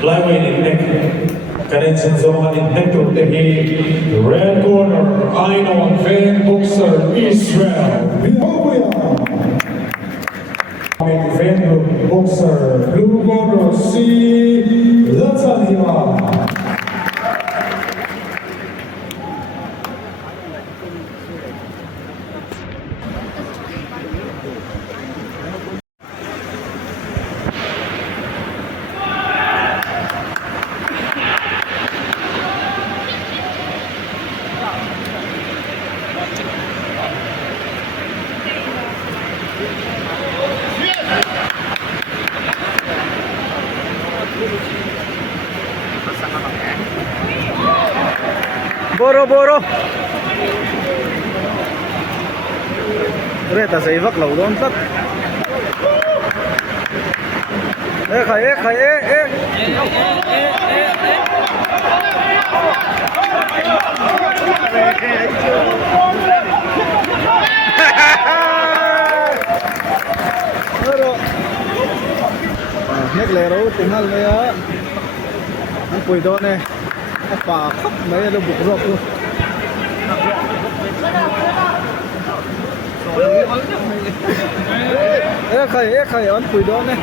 Flyweight in neck. Connections on in neck to the red corner. Iron Fan Boxer Israel. Ethiopia. Fan Boxer Blue corner C. Latania. Boro Reta giấy vắc lẩu đón tất. Ê khải ê nhắc lẻ đâu tiếng hăng đấy á. Anh quỳ đó này phá khắp mấy nó bục rộp luôn. Ê khải anh quỳ đó này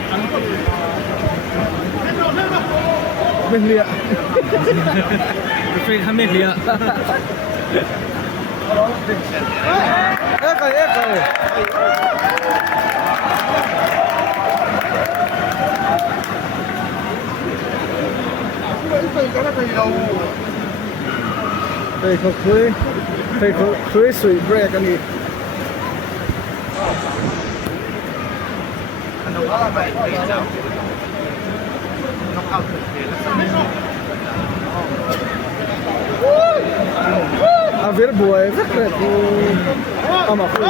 mình lịa phê thăm mình lịa ê khải thầyเขาคุยสวยเบรกกันอีกa ver boy rất là cô mà cô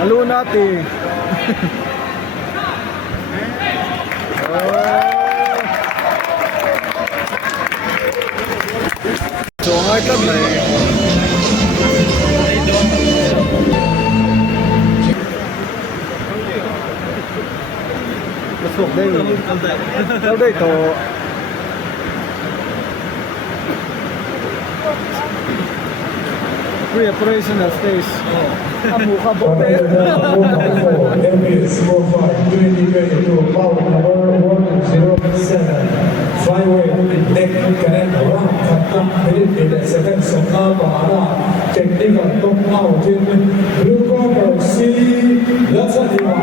alo nati chỗ hai cấp này nó xuống đây đâu đây tổ pre-operational stage amu ka bote Flyweight neck connect round khatan hit in the second sona bara technical top out in blue corner C Latania.